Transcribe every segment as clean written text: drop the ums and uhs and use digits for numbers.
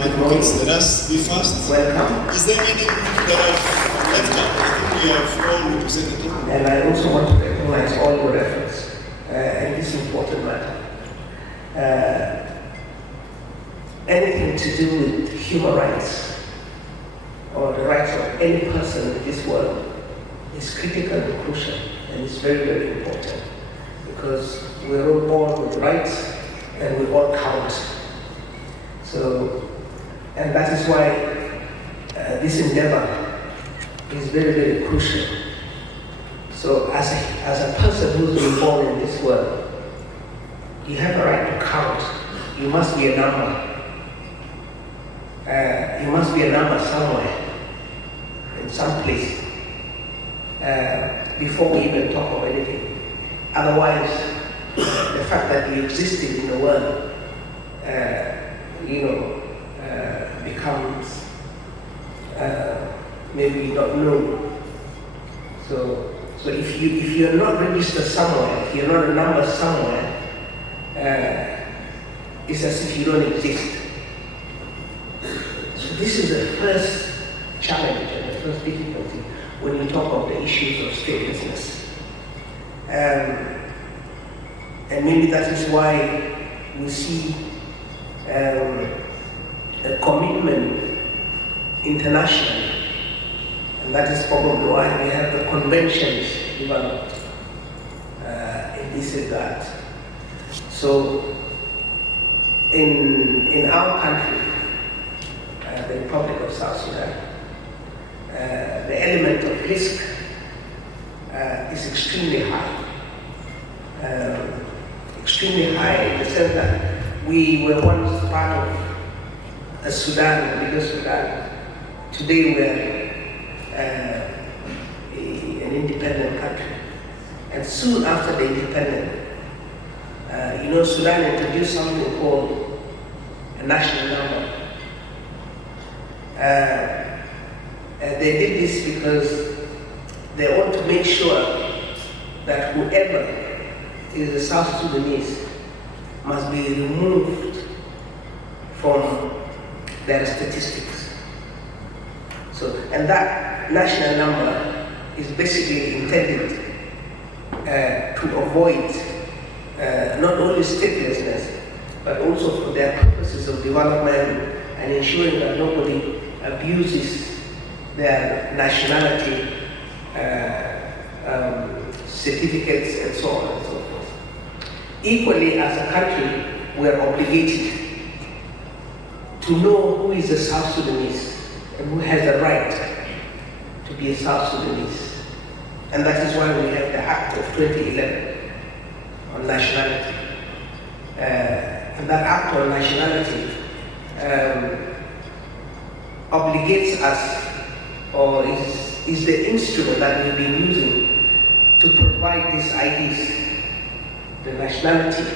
advocates. Let us be fast. Welcome. Is there any group that have left out? I think we have all represented. And I also want to recognize all your efforts in this important matter. Anything to do with human rights or the rights of any person in this world is critical and crucial, and it's very, very important, because we're all born with rights and we all count. So, and that is why this endeavor is very, very crucial. So as a person who's been born in this world, you have a right to count. You must be a number. You must be a number somewhere, in some place, before we even talk of anything. Otherwise, the fact that you existed in the world, becomes maybe not known. So if you're not registered somewhere, if you're not a number somewhere, it's as if you don't exist. So this is the first challenge and the first difficulty when you talk of the issues of statelessness. And maybe that is why we see a commitment internationally, and that is probably why we have the conventions developed in this regard. So in our country, the Republic of South Sudan, the element of risk is extremely high. Extremely high in the sense that we were once part of Sudan, the biggest Sudan. Today we're an independent country. And soon after the independence, Sudan introduced something called a national number. They did this because they want to make sure that whoever is a South Sudanese must be removed from their statistics. So, and that national number is basically intended to avoid not only statelessness, but also for their purposes of development and ensuring that nobody abuses their nationality certificates and so on and so forth. Equally, as a country, we are obligated to know who is a South Sudanese and who has the right to be a South Sudanese. And that is why we have the Act of 2011 on nationality. And that Act on nationality obligates us, or is the instrument that we've been using to provide these IDs, the nationality,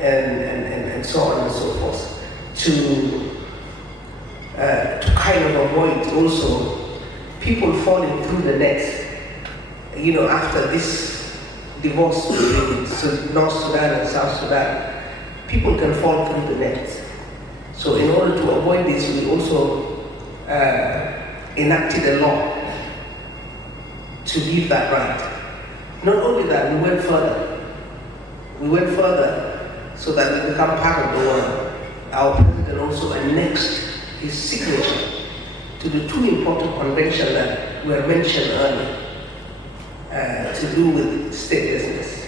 and so on and so forth, to kind of avoid also people falling through the net. After this divorce between North Sudan and South Sudan, people can fall through the net. So in order to avoid this, we also enacted a law to give that right. Not only that, we went further. We went further so that we become part of the world. Our president also annexed his signature to the two important conventions that were mentioned earlier to do with statelessness,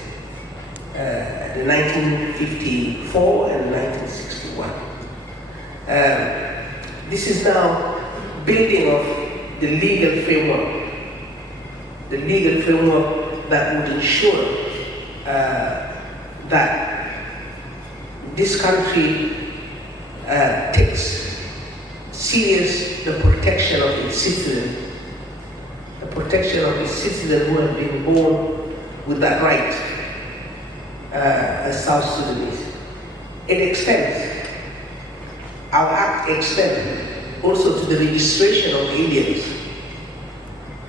the 1954 and 1961. This is now building of the legal framework that would ensure that this country takes serious the protection of its citizens, who have been born with that right as South Sudanese. It extends, our act extends also to the registration of aliens.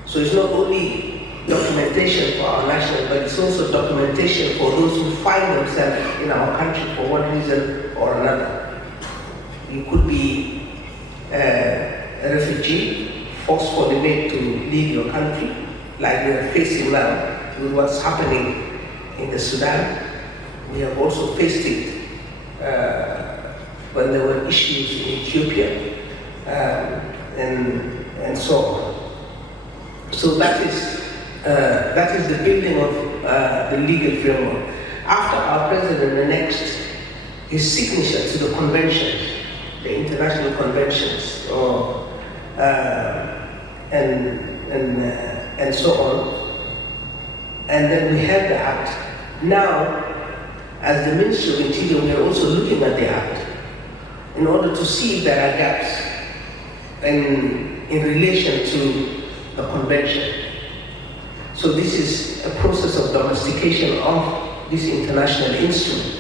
So it's not only documentation for our national, but it's also documentation for those who find themselves in our country for one reason or another. refugee, forcefully made to leave your country, like we are facing now with what's happening in the Sudan. We have also faced it when there were issues in Ethiopia and so on. So that is the building of the legal framework. After our president annexed his signature to the conventions, the international conventions, and so on, and then we have the act. Now, as the Ministry of Interior, we are also looking at the act in order to see if there are gaps in relation to the convention. So this is a process of domestication of this international instrument,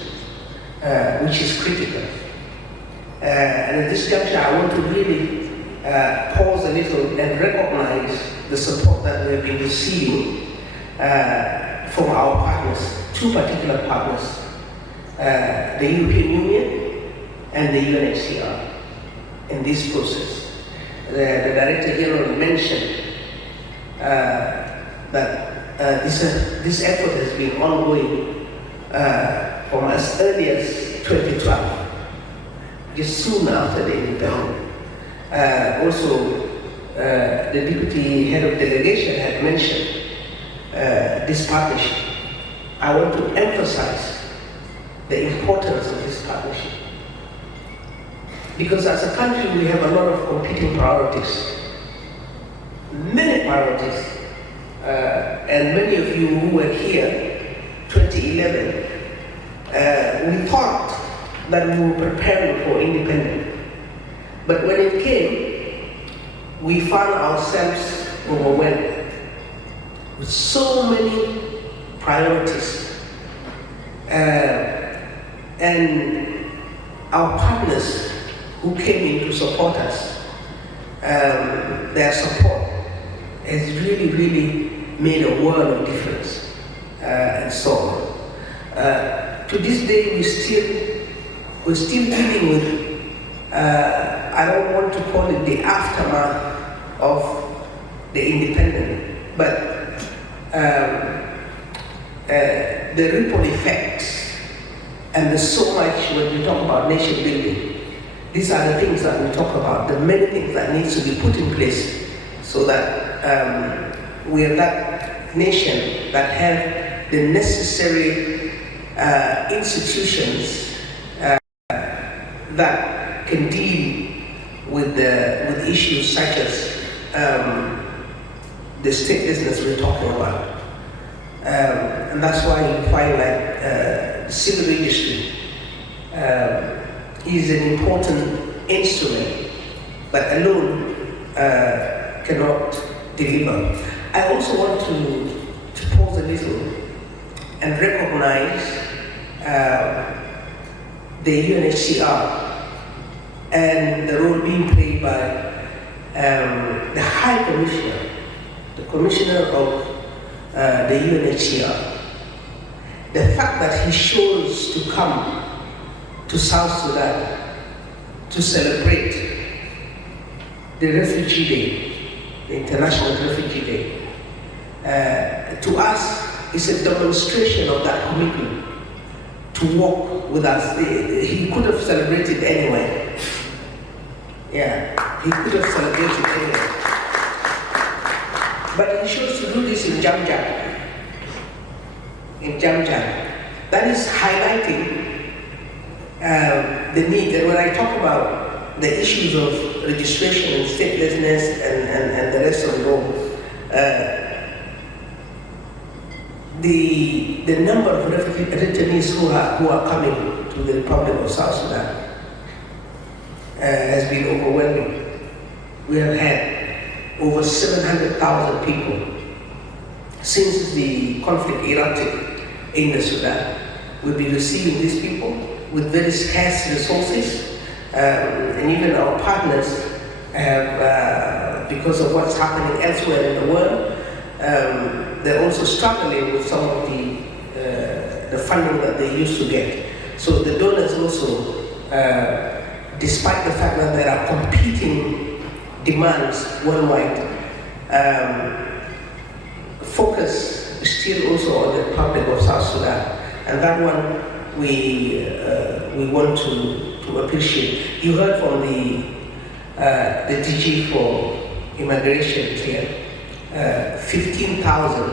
which is critical. And at this juncture, I want to really pause a little and recognize the support that we have been receiving from our partners, two particular partners, the European Union and the UNHCR in this process. The Director General mentioned that this effort has been ongoing from as early as 2012, just soon after the independence. Also, the Deputy Head of Delegation had mentioned this partnership. I want to emphasize the importance of this partnership. Because as a country, we have a lot of competing priorities, many priorities. And many of you who were here 2011, we thought that we were preparing for independence. But when it came, we found ourselves overwhelmed with so many priorities. And our partners who came in to support us, their support has really, really made a world of difference, and so on. To this day, we're still dealing with, I don't want to call it the aftermath of the independence, but the ripple effects, and there's so much when we talk about nation building. These are the things that we talk about, the many things that needs to be put in place so that we are that nation that have the necessary institutions that can deal with issues such as the statelessness we're talking about. And that's why you find that civil registry is an important instrument, but alone cannot deliver. I also want to pause a little and recognize the UNHCR and the role being played by the High Commissioner, the Commissioner of the UNHCR. The fact that he chose to come to South Sudan to celebrate the Refugee Day, the International Refugee Day, to us is a demonstration of that commitment to walk with us. He could have celebrated anyway. Yeah, he could have celebrated anyway. But he chose to do this in Jamjak. That is highlighting the need. And when I talk about the issues of registration and statelessness and the rest of the world, the number of returnees who are coming to the Republic of South Sudan has been overwhelming. We have had over 700,000 people since the conflict erupted in the Sudan. We'll be receiving these people with very scarce resources, and even our partners have, because of what's happening elsewhere in the world, they're also struggling with some of the funding that they used to get. So the donors also, despite the fact that there are competing demands worldwide. Focus is still also on the Republic of South Sudan, and that one we want to appreciate. You heard from the DG for Immigration here, 15,000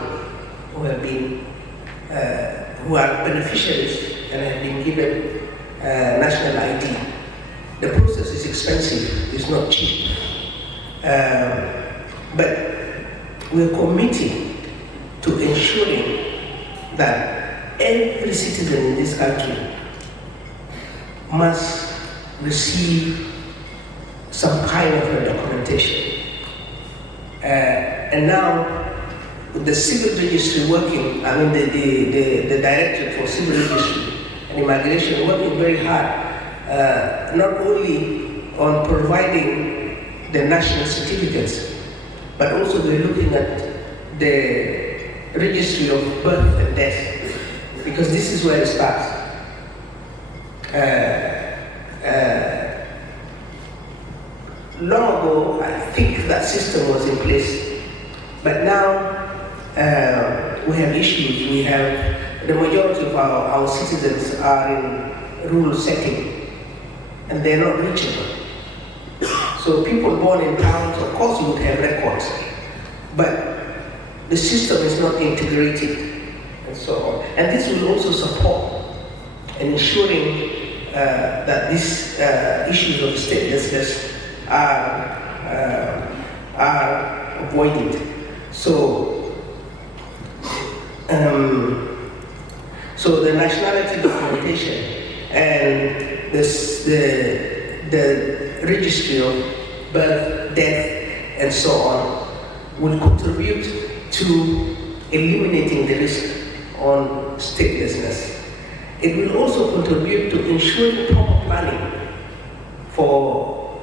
who have been who are beneficiaries and have been given national ID. The process is expensive, it's not cheap. But we're committing to ensuring that every citizen in this country must receive some kind of a documentation. And now, with the civil registry working, I mean the Directorate for Civil Registry and Immigration working very hard, not only on providing the national certificates, but also we're looking at the registry of birth and death, because this is where it starts. Long ago, I think that system was in place, but now we have issues. We have the majority of our citizens are in rural setting, and they're not reachable. So people born in towns, of course, you would have records, but the system is not integrated, and so on. And this will also support in ensuring that these issues of statelessness are avoided. So, so the nationality documentation and the registry of birth, death, and so on will contribute to eliminating the risk on statelessness. It will also contribute to ensuring proper planning for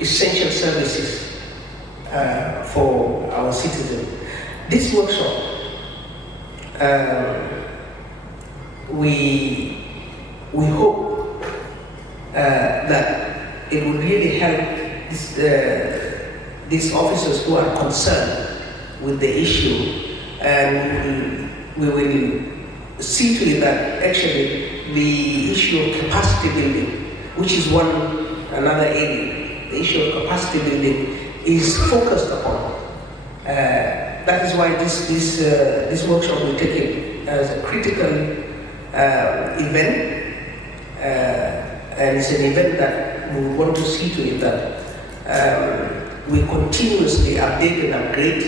essential services for our citizens. This workshop, we hope that it will really help these officers who are concerned with the issue, and we will see to it that actually the issue of capacity building, which is another area, the issue of capacity building is focused upon. That is why this workshop will take it as a critical event, and it's an event that we want to see to it that we continuously update and upgrade,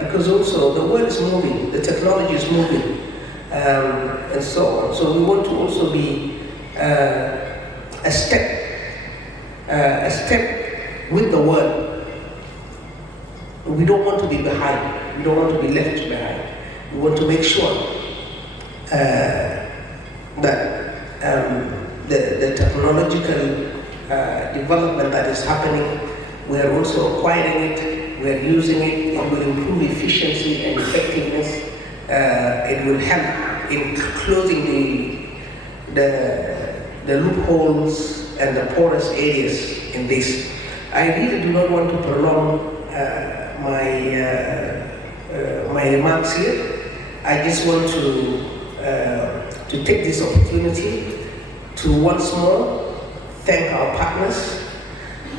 because also the world is moving, the technology is moving, and so on. So we want to also be a step with the world. We don't want to be behind. We don't want to be left behind. We want to make sure that the technological development that is happening, we are also acquiring it, we are using it, it will improve efficiency and effectiveness, it will help in closing the loopholes and the porous areas in this. I really do not want to prolong my remarks here. I just want to take this opportunity to once more thank our partners.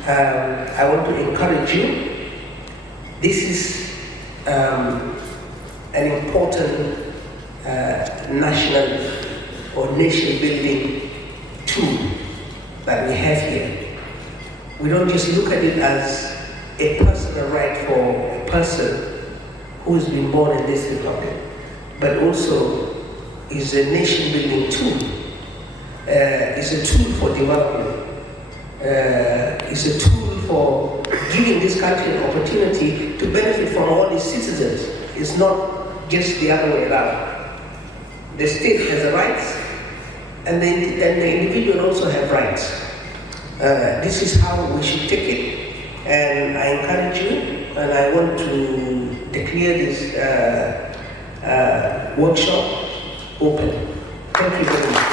I want to encourage you. This is an important national or nation building tool that we have here. We don't just look at it as a personal right for a person who has been born in this republic, but also is a nation building tool. It's a tool for development. It's a tool for giving this country an opportunity to benefit from all its citizens. It's not just the other way around. The state has the rights, and the individual also have rights. This is how we should take it. And I encourage you, and I want to declare this workshop open. Thank you very much.